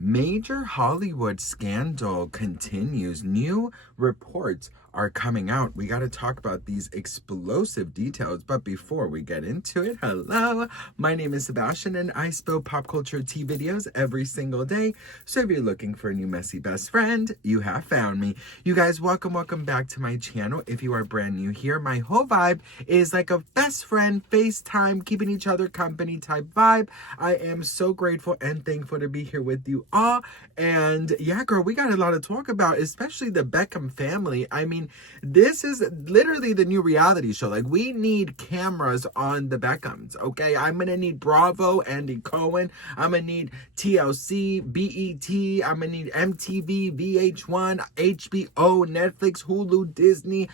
Major Hollywood scandal continues. New reports are coming out. We got to talk about these explosive details. But before we get into it, hello, my name is Sebastian and I spill pop culture tea videos every single day. So if you're looking for a new messy best friend, you have found me. You guys, welcome back to my channel. If you are brand new here, my whole vibe is like a best friend, FaceTime, keeping each other company type vibe. I am so grateful and thankful to be here with you all. And yeah, girl, we got a lot to talk about, especially the Beckham family. I mean, this is literally the new reality show. Like, we need cameras on the Beckhams, okay? I'm gonna need Bravo, Andy Cohen. I'm gonna need TLC, BET. I'm gonna need MTV, VH1, HBO, Netflix, Hulu, Disney,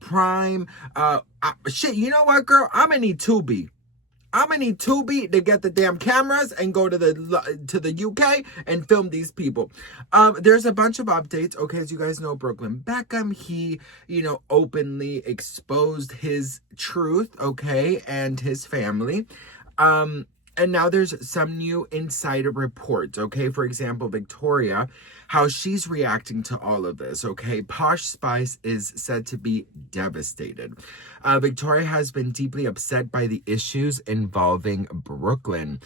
Prime. Shit, you know what, girl? I'm gonna need Tubi. I'm gonna need Tubi to get the damn cameras and go to the UK and film these people. There's a bunch of updates. Okay, as you guys know, Brooklyn Beckham, he, openly exposed his truth, okay, and his family. And now there's some new insider reports, okay? For example, Victoria, how she's reacting to all of this, okay? Posh Spice is said to be devastated. Victoria has been deeply upset by the issues involving Brooklyn.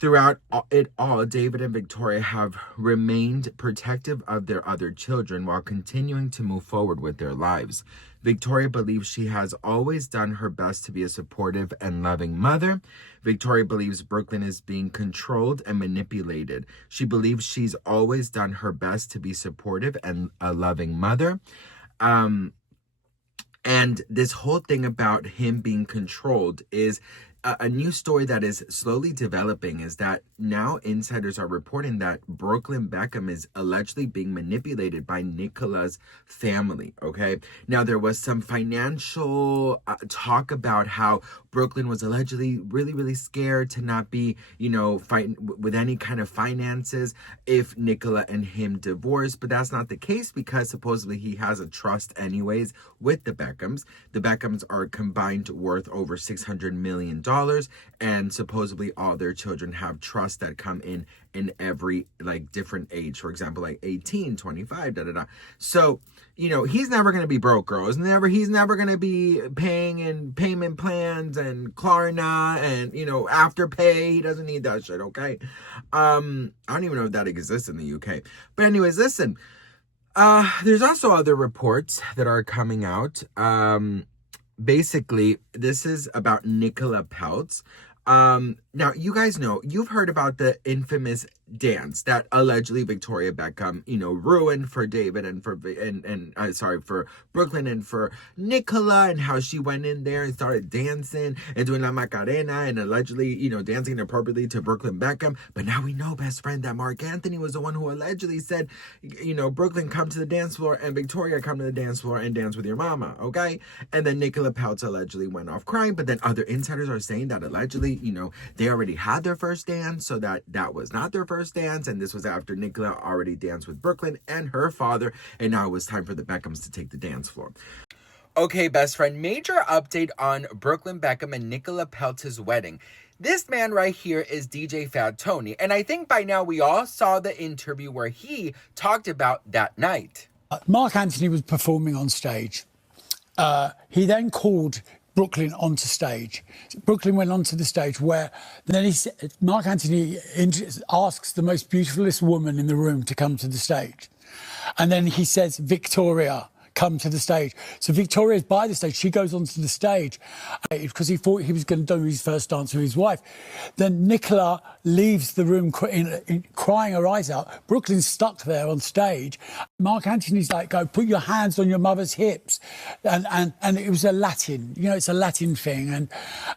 Throughout it all, David and Victoria have remained protective of their other children while continuing to move forward with their lives. Victoria believes she has always done her best to be a supportive and loving mother. Victoria believes Brooklyn is being controlled and manipulated. She believes she's always done her best to be supportive and a loving mother. And this whole thing about him being controlled is a new story that is slowly developing, is that now insiders are reporting that Brooklyn Beckham is allegedly being manipulated by Nicola's family, okay? Now, there was some financial talk about how Brooklyn was allegedly really scared to not be, fighting with any kind of finances if Nicola and him divorced, but that's not the case because supposedly he has a trust anyways with the Beckhams. The Beckhams are combined worth over $600 million. And supposedly all their children have trusts that come in every different age, for example, like 18, 25, so he's never going to be broke, girl. He's never going to be paying in payment plans and Klarna and Afterpay. He doesn't need that shit, okay? I don't even know if that exists in the UK, but anyways, listen, there's also other reports that are coming out. Basically, this is about Nicola Peltz. Now, you guys know, you've heard about the infamous dance that allegedly Victoria Beckham, ruined for David and for Brooklyn and for Nicola, and how she went in there and started dancing and doing La Macarena and allegedly, dancing inappropriately to Brooklyn Beckham. But now we know, best friend, that Mark Anthony was the one who allegedly said, Brooklyn, come to the dance floor, and Victoria, come to the dance floor and dance with your mama, okay? And then Nicola Peltz allegedly went off crying, but then other insiders are saying that allegedly, they already had their first dance, so that was not their first dance, and this was after Nicola already danced with Brooklyn and her father, and now it was time for the Beckhams to take the dance floor. Okay, best friend, major update on Brooklyn Beckham and Nicola Peltz's wedding. This man right here is DJ Fat Tony, and I think by now we all saw the interview where he talked about that night. Mark Anthony was performing on stage. He then called Brooklyn onto stage. Brooklyn went onto the stage where then Mark Anthony asks the most beautifulest woman in the room to come to the stage. And then he says, Victoria, come to the stage. So Victoria's by the stage. She goes onto the stage because he thought he was going to do his first dance with his wife. Then Nicola leaves the room crying her eyes out. Brooklyn's stuck there on stage. Mark Anthony's like, go, put your hands on your mother's hips. And it was a Latin, it's a Latin thing.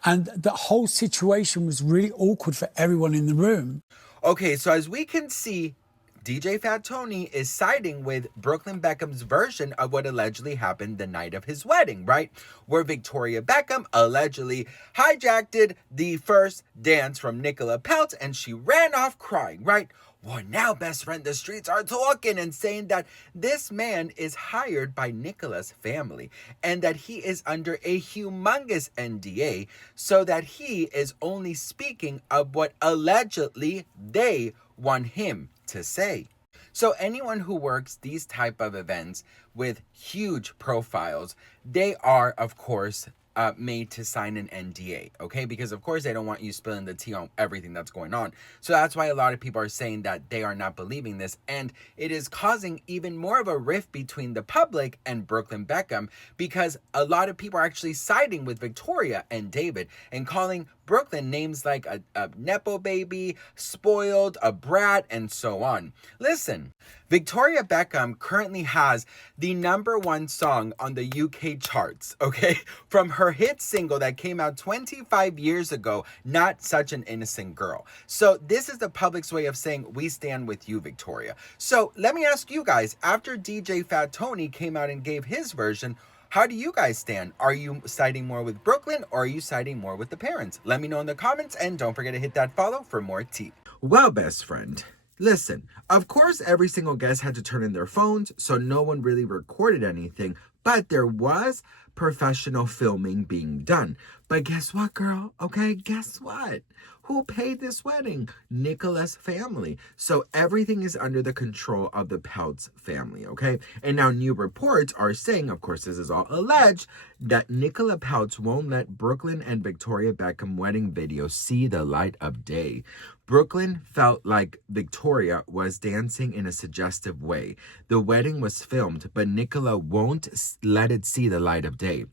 And the whole situation was really awkward for everyone in the room. Okay, so as we can see, DJ Fat Tony is siding with Brooklyn Beckham's version of what allegedly happened the night of his wedding, right? Where Victoria Beckham allegedly hijacked the first dance from Nicola Peltz and she ran off crying, right? Well, now, best friend, the streets are talking and saying that this man is hired by Nicola's family and that he is under a humongous NDA, so that he is only speaking of what allegedly they want him to say. So anyone who works these type of events with huge profiles, they are, of course, made to sign an NDA, okay? Because of course they don't want you spilling the tea on everything that's going on. So that's why a lot of people are saying that they are not believing this, and it is causing even more of a rift between the public and Brooklyn Beckham, because a lot of people are actually siding with Victoria and David and calling Brooklyn names like a nepo baby, spoiled, a brat, and so on. Listen, Victoria Beckham currently has the #1 song on the UK charts, okay? From her hit single that came out 25 years ago, Not Such an Innocent Girl. So this is the public's way of saying, we stand with you, Victoria. So let me ask you guys, after DJ Fat Tony came out and gave his version, how do you guys stand? Are you siding more with Brooklyn, or are you siding more with the parents? Let me know in the comments, and don't forget to hit that follow for more tea. Well, best friend, listen, of course every single guest had to turn in their phones, so no one really recorded anything, but there was professional filming being done. But guess what, girl? Okay, guess what? Who paid this wedding? Nicola's family. So everything is under the control of the Peltz family, okay? And now new reports are saying, of course this is all alleged, that Nicola Peltz won't let Brooklyn and Victoria Beckham wedding video see the light of day. Brooklyn felt like Victoria was dancing in a suggestive way. The wedding was filmed, but Nicola won't let it see the light of day.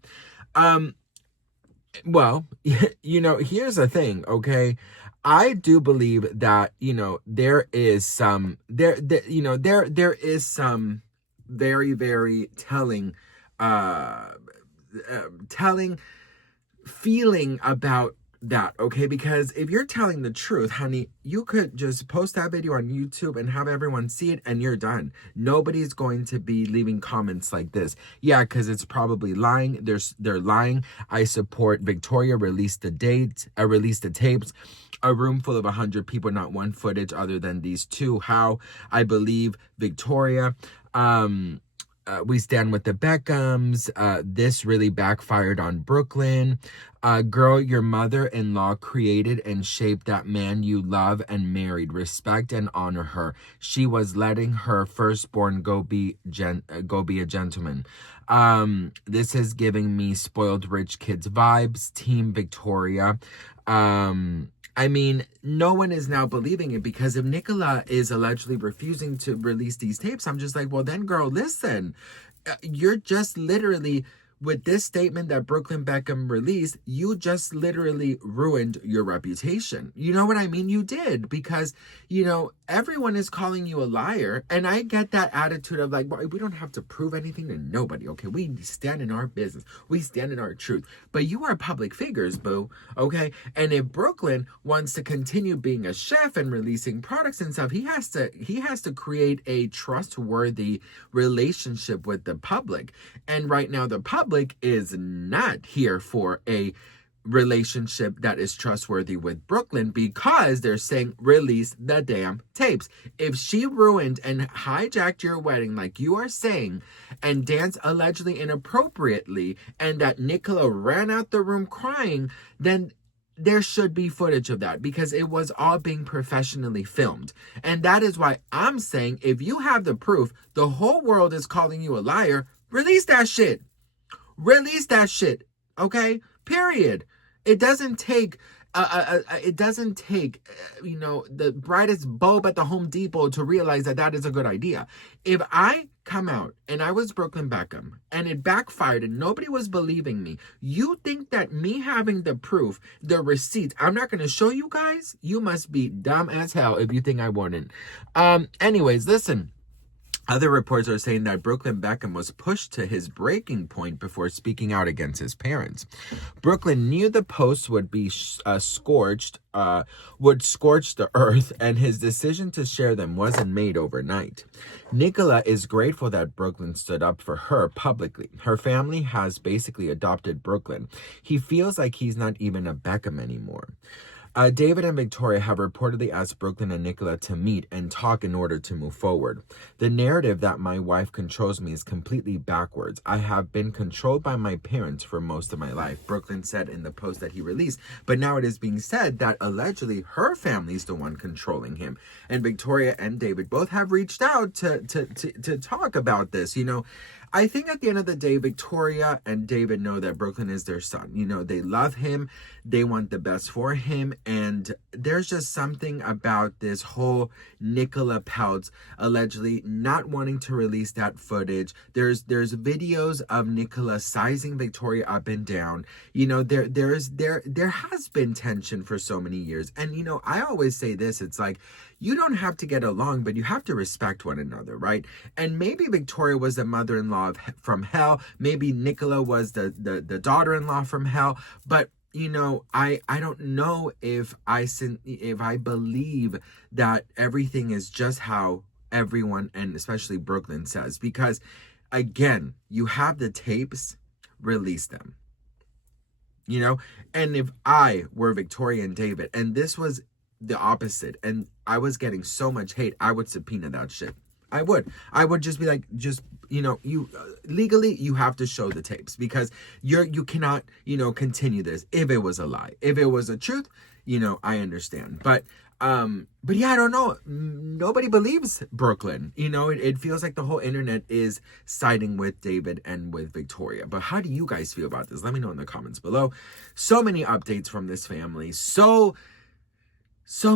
Well, here's the thing, okay? I do believe that, there is some very, very telling feeling about that, okay? Because if you're telling the truth, honey, you could just post that video on YouTube and have everyone see it, and you're done. Nobody's going to be leaving comments like this. Yeah, because it's probably lying. They're lying. I support Victoria. Release the tapes. A room full of 100 people, not one footage other than these two. How? I believe Victoria. We stand with the Beckhams. This really backfired on Brooklyn. Girl, your mother-in-law created and shaped that man you love and married. Respect and honor her. She was letting her firstborn go be a gentleman. This is giving me spoiled rich kids vibes. Team Victoria. I mean, no one is now believing it, because if Nicola is allegedly refusing to release these tapes, I'm just like, well, then, girl, listen, you're just literally, with this statement that Brooklyn Beckham released, you just literally ruined your reputation. You know what I mean? You did, because, everyone is calling you a liar. And I get that attitude of like, well, we don't have to prove anything to nobody, okay? We stand in our business. We stand in our truth. But you are public figures, boo, okay? And if Brooklyn wants to continue being a chef and releasing products and stuff, he has to create a trustworthy relationship with the public. And right now, the public is not here for a relationship that is trustworthy with Brooklyn, because they're saying release the damn tapes. If she ruined and hijacked your wedding like you are saying, and danced allegedly inappropriately, and that Nicola ran out the room crying, then there should be footage of that, because it was all being professionally filmed. And that is why I'm saying, if you have the proof, the whole world is calling you a liar, release that shit. Release that shit, okay? Period. It doesn't take the brightest bulb at the Home Depot to realize that is a good idea. If I come out and I was Brooklyn Beckham and it backfired and nobody was believing me, you think that me having the proof, the receipts, I'm not going to show you guys? You must be dumb as hell if you think I wouldn't. Anyways, listen. Other reports are saying that Brooklyn Beckham was pushed to his breaking point before speaking out against his parents. Brooklyn knew the post would be scorch the earth, and his decision to share them wasn't made overnight. Nicola is grateful that Brooklyn stood up for her publicly. Her family has basically adopted Brooklyn. He feels like he's not even a Beckham anymore. David and Victoria have reportedly asked Brooklyn and Nicola to meet and talk in order to move forward. The narrative that my wife controls me is completely backwards. I have been controlled by my parents for most of my life, Brooklyn said in the post that he released. But now it is being said that allegedly her family's the one controlling him. And Victoria and David both have reached out to talk about this. I think at the end of the day, Victoria and David know that Brooklyn is their son. They love him. They want the best for him. And there's just something about this whole Nicola Peltz allegedly not wanting to release that footage. There's videos of Nicola sizing Victoria up and down. There has been tension for so many years. And, I always say this, it's like, you don't have to get along, but you have to respect one another, right? And maybe Victoria was the mother-in-law from hell. Maybe Nicola was the daughter-in-law from hell. But I don't know if I believe that everything is just how everyone, and especially Brooklyn, says. Because again, you have the tapes, release them. And if I were Victoria and David, and this was the opposite, and I was getting so much hate, I would subpoena that shit. I would just be like, you legally, you have to show the tapes, because you cannot, continue this if it was a lie. If it was a truth, I understand. But yeah, I don't know. Nobody believes Brooklyn. It feels like the whole internet is siding with David and with Victoria. But how do you guys feel about this? Let me know in the comments below. So many updates from this family. So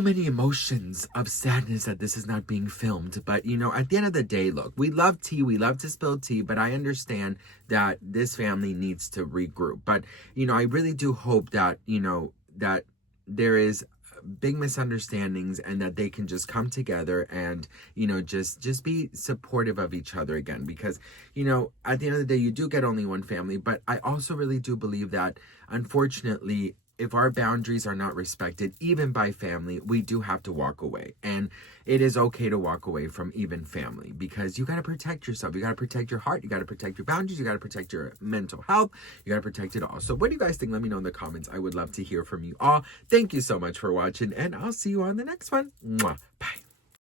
many emotions of sadness that this is not being filmed. But, at the end of the day, look, we love tea. We love to spill tea. But I understand that this family needs to regroup. But, I really do hope that, that there is big misunderstandings and that they can just come together and, just be supportive of each other again. Because, at the end of the day, you do get only one family. But I also really do believe that, unfortunately, if our boundaries are not respected, even by family, we do have to walk away. And it is okay to walk away from even family, because you got to protect yourself. You got to protect your heart. You got to protect your boundaries. You got to protect your mental health. You got to protect it all. So what do you guys think? Let me know in the comments. I would love to hear from you all. Thank you so much for watching, and I'll see you on the next one. Mwah. Bye.